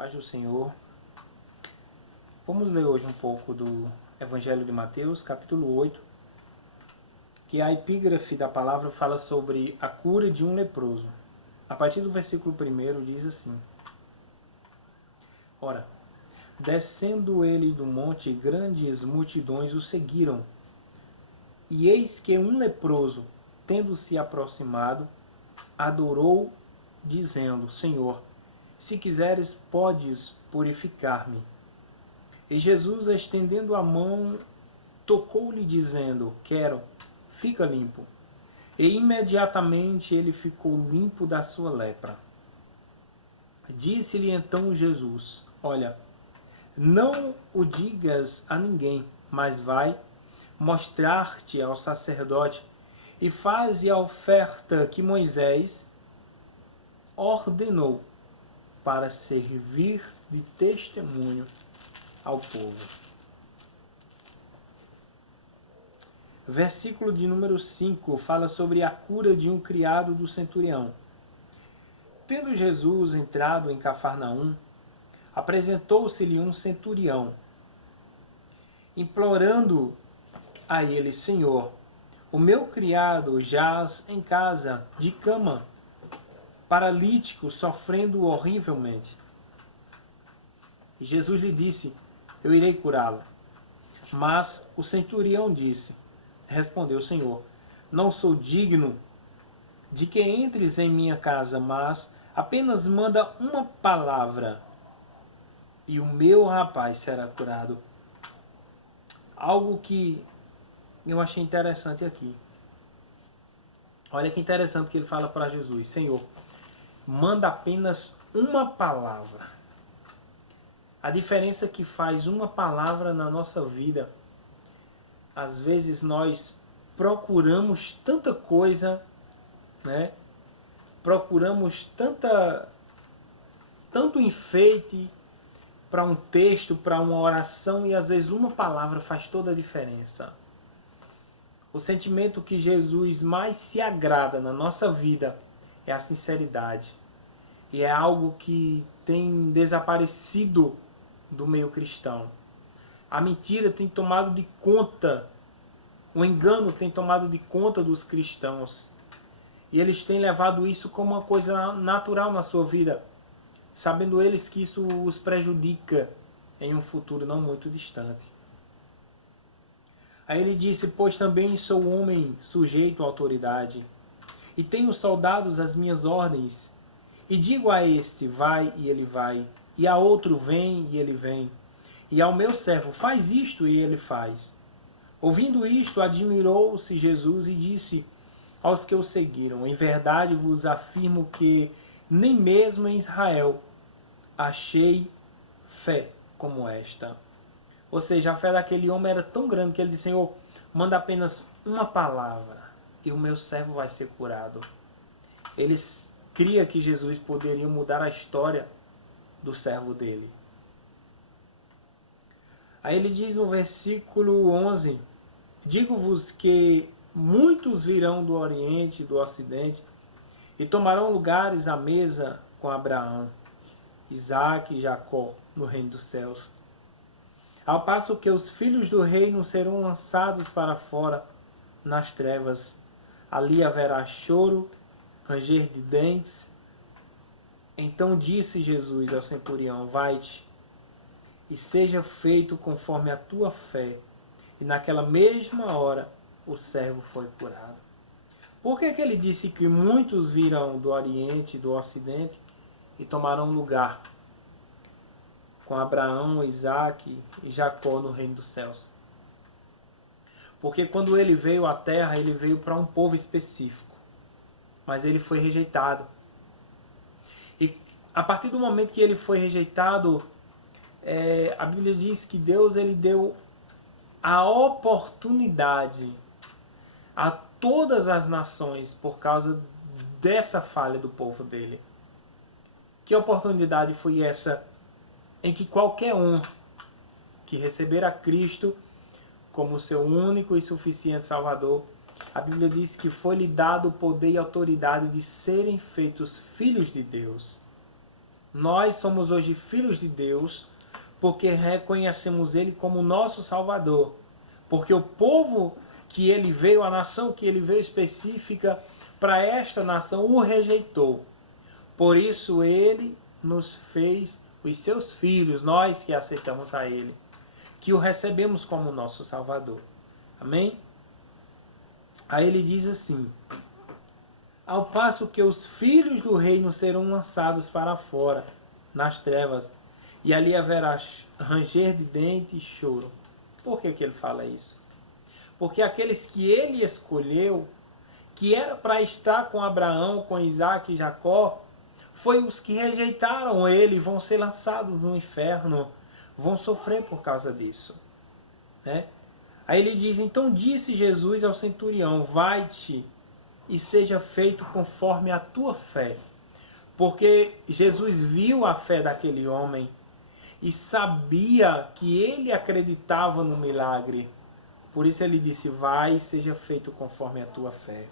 Paz do Senhor. Vamos ler hoje um pouco do Evangelho de Mateus, capítulo 8, que a epígrafe da palavra fala sobre a cura de um leproso. A partir do versículo 1 diz assim: Ora, descendo ele do monte, grandes multidões o seguiram. E eis que um leproso, tendo se aproximado, adorou, dizendo: Senhor, se quiseres, podes purificar-me. E Jesus, estendendo a mão, tocou-lhe, dizendo: Quero, fica limpo. E imediatamente ele ficou limpo da sua lepra. Disse-lhe então Jesus: Olha, não o digas a ninguém, mas vai mostrar-te ao sacerdote e faze a oferta que Moisés ordenou para servir de testemunho ao povo. Versículo de número 5 fala sobre a cura de um criado do centurião. Tendo Jesus entrado em Cafarnaum, apresentou-se-lhe um centurião, implorando a ele: Senhor, o meu criado jaz em casa, de cama, paralítico, sofrendo horrivelmente. E Jesus lhe disse: Eu irei curá-lo. Mas o centurião respondeu: Senhor, não sou digno de que entres em minha casa, mas apenas manda uma palavra e o meu rapaz será curado. Algo que eu achei interessante aqui. Olha que interessante que ele fala para Jesus: Senhor, manda apenas uma palavra. A diferença que faz uma palavra na nossa vida. Às vezes nós procuramos tanta coisa, né? Procuramos tanto enfeite para um texto, para uma oração, e às vezes uma palavra faz toda a diferença. O sentimento que Jesus mais se agrada na nossa vida é a sinceridade. E é algo que tem desaparecido do meio cristão. A mentira tem tomado de conta, o engano tem tomado de conta dos cristãos. E eles têm levado isso como uma coisa natural na sua vida, sabendo eles que isso os prejudica em um futuro não muito distante. Aí ele disse: Pois também sou homem sujeito à autoridade, e tenho soldados às minhas ordens, e digo a este: vai, e ele vai, e a outro: vem, e ele vem, e ao meu servo: faz isto, e ele faz. Ouvindo isto, admirou-se Jesus e disse aos que o seguiram: Em verdade vos afirmo que nem mesmo em Israel achei fé como esta. Ou seja, a fé daquele homem era tão grande que ele disse: Senhor, manda apenas uma palavra e o meu servo vai ser curado. Eles criam que Jesus poderia mudar a história do servo dele. Aí ele diz no versículo 11: Digo-vos que muitos virão do Oriente e do Ocidente e tomarão lugares à mesa com Abraão, Isaque e Jacó no reino dos céus. Ao passo que os filhos do reino serão lançados para fora nas trevas. Ali haverá choro, ranger de dentes. Então disse Jesus ao centurião: Vai-te, e seja feito conforme a tua fé. E naquela mesma hora o servo foi curado. Por que ele disse que muitos virão do Oriente e do Ocidente e tomarão lugar com Abraão, Isaque e Jacó no reino dos céus? Porque quando ele veio à terra, ele veio para um povo específico, mas ele foi rejeitado. E a partir do momento que ele foi rejeitado, a Bíblia diz que Deus ele deu a oportunidade a todas as nações por causa dessa falha do povo dele. Que oportunidade foi essa? Em que qualquer um que receber a Cristo como seu único e suficiente Salvador, a Bíblia diz que foi-lhe dado o poder e autoridade de serem feitos filhos de Deus. Nós somos hoje filhos de Deus porque reconhecemos Ele como nosso Salvador. Porque o povo que Ele veio, a nação que Ele veio específica para esta nação, o rejeitou. Por isso Ele nos fez os seus filhos, nós que aceitamos a Ele, que o recebemos como nosso Salvador. Amém? Aí ele diz assim: ao passo que os filhos do reino serão lançados para fora, nas trevas, e ali haverá ranger de dentes e choro. Por que ele fala isso? Porque aqueles que ele escolheu, que era para estar com Abraão, com Isaac e Jacó, foi os que rejeitaram ele, vão ser lançados no inferno, vão sofrer por causa disso. Né? Aí ele diz: então disse Jesus ao centurião: vai-te e seja feito conforme a tua fé. Porque Jesus viu a fé daquele homem e sabia que ele acreditava no milagre. Por isso ele disse: vai e seja feito conforme a tua fé.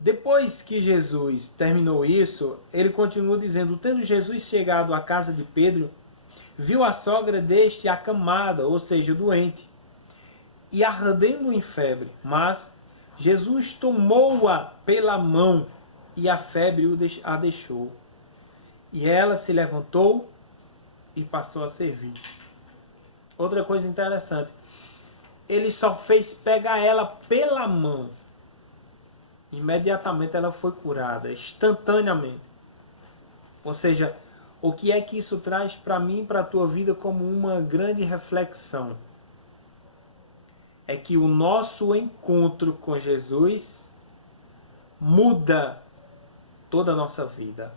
Depois que Jesus terminou isso, ele continua dizendo: tendo Jesus chegado à casa de Pedro, viu a sogra deste acamada, ou seja, doente, e ardendo em febre. Mas Jesus tomou-a pela mão e a febre a deixou. E ela se levantou e passou a servir. Outra coisa interessante, ele só fez pegar ela pela mão. Imediatamente ela foi curada, instantaneamente. Ou seja, o que é que isso traz para mim e para a tua vida como uma grande reflexão? É que o nosso encontro com Jesus muda toda a nossa vida.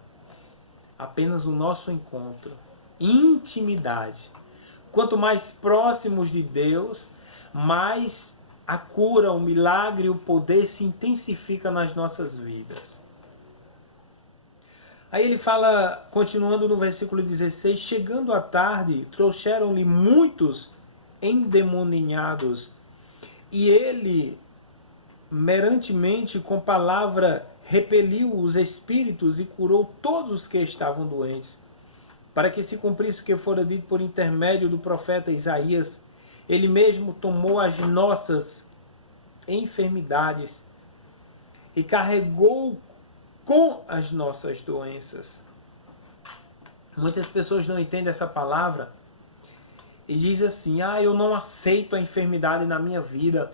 Apenas o nosso encontro. Intimidade. Quanto mais próximos de Deus, mais a cura, o milagre e o poder se intensifica nas nossas vidas. Aí ele fala, continuando no versículo 16, chegando à tarde, trouxeram-lhe muitos endemoninhados, e ele, merantemente, com palavra, repeliu os espíritos e curou todos os que estavam doentes, para que se cumprisse o que fora dito por intermédio do profeta Isaías: ele mesmo tomou as nossas enfermidades e carregou com as nossas doenças. Muitas pessoas não entendem essa palavra e dizem assim: eu não aceito a enfermidade na minha vida,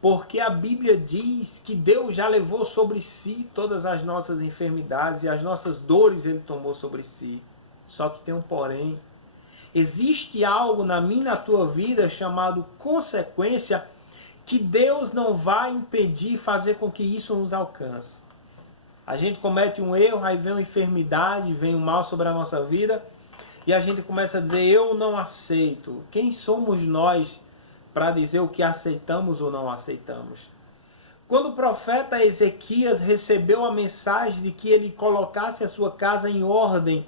porque a Bíblia diz que Deus já levou sobre si todas as nossas enfermidades e as nossas dores Ele tomou sobre si. Só que tem um porém. Existe algo na minha e na tua vida chamado consequência, que Deus não vai impedir fazer com que isso nos alcance. A gente comete um erro, aí vem uma enfermidade, vem um mal sobre a nossa vida, e a gente começa a dizer: eu não aceito. Quem somos nós para dizer o que aceitamos ou não aceitamos? Quando o profeta Ezequias recebeu a mensagem de que ele colocasse a sua casa em ordem,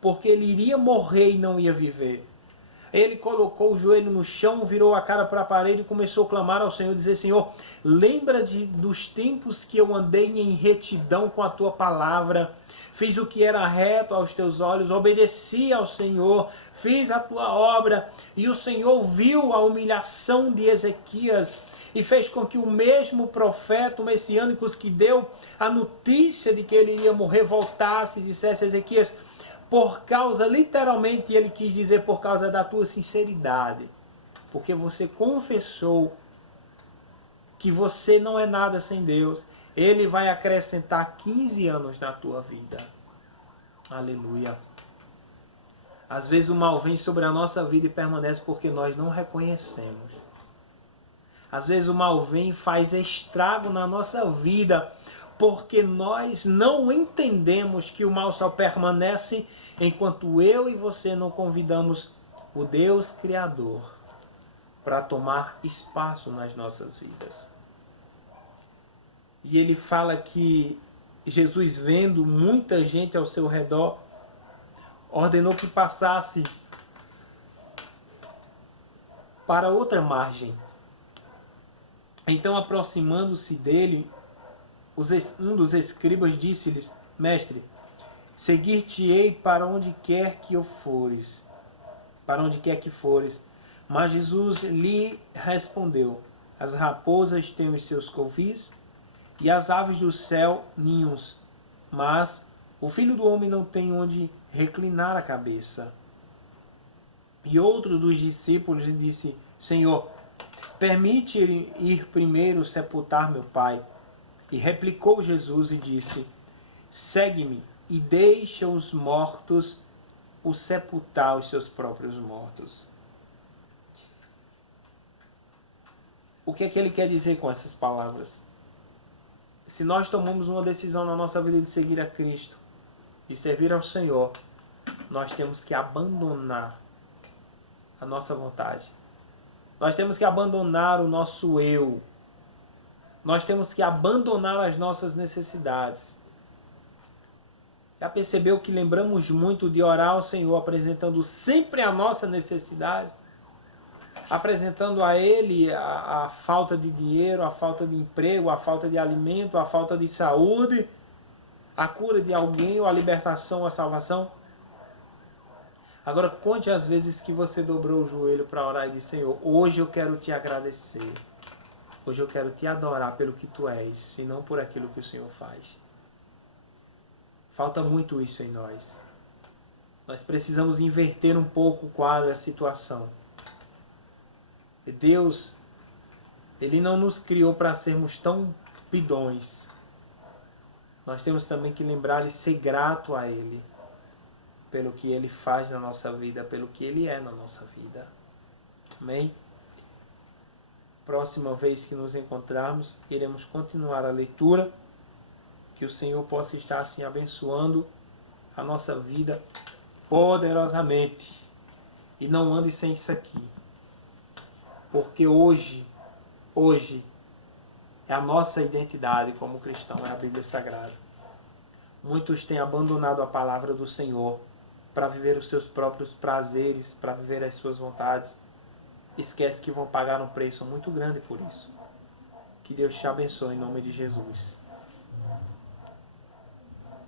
porque ele iria morrer e não ia viver, ele colocou o joelho no chão, virou a cara para a parede e começou a clamar ao Senhor, dizer: Senhor, lembra-te dos tempos que eu andei em retidão com a tua palavra, fiz o que era reto aos teus olhos, obedeci ao Senhor, fiz a tua obra. E o Senhor viu a humilhação de Ezequias e fez com que o mesmo profeta, o messiânico que deu a notícia de que ele iria morrer, voltasse e dissesse: Ezequias, por causa, literalmente ele quis dizer, por causa da tua sinceridade, porque você confessou que você não é nada sem Deus, Ele vai acrescentar 15 anos na tua vida. Aleluia. Às vezes o mal vem sobre a nossa vida e permanece porque nós não reconhecemos. Às vezes o mal vem e faz estrago na nossa vida porque nós não entendemos que o mal só permanece enquanto eu e você não convidamos o Deus Criador para tomar espaço nas nossas vidas. E ele fala que Jesus, vendo muita gente ao seu redor, ordenou que passasse para outra margem. Então, aproximando-se dele, um dos escribas disse-lhes: Mestre, seguir-te-ei para onde quer que eu fores, para onde quer que fores. Mas Jesus lhe respondeu: as raposas têm os seus covis, e as aves do céu ninhos, mas o Filho do Homem não tem onde reclinar a cabeça. E outro dos discípulos lhe disse: Senhor, permite ir primeiro sepultar meu pai. E replicou Jesus e disse: segue-me e deixa os mortos o sepultar os seus próprios mortos. O que é que ele quer dizer com essas palavras? Se nós tomamos uma decisão na nossa vida de seguir a Cristo, de servir ao Senhor, nós temos que abandonar a nossa vontade. Nós temos que abandonar o nosso eu. Nós temos que abandonar as nossas necessidades. Já percebeu que lembramos muito de orar ao Senhor, apresentando sempre a nossa necessidade? Apresentando a Ele a falta de dinheiro, a falta de emprego, a falta de alimento, a falta de saúde, a cura de alguém, ou a libertação, ou a salvação. Agora conte as vezes que você dobrou o joelho para orar e disse: Senhor, hoje eu quero te agradecer. Hoje eu quero te adorar pelo que tu és, e não por aquilo que o Senhor faz. Falta muito isso em nós. Nós precisamos inverter um pouco o quadro, a situação. Deus, Ele não nos criou para sermos tão pidões. Nós temos também que lembrar e ser grato a Ele pelo que Ele faz na nossa vida, pelo que Ele é na nossa vida. Amém? Próxima vez que nos encontrarmos, iremos continuar a leitura. Que o Senhor possa estar assim abençoando a nossa vida poderosamente. E não ande sem isso aqui. Porque hoje é a nossa identidade como cristão, é a Bíblia Sagrada. Muitos têm abandonado a palavra do Senhor para viver os seus próprios prazeres, para viver as suas vontades. Esquece que vão pagar um preço muito grande por isso. Que Deus te abençoe em nome de Jesus.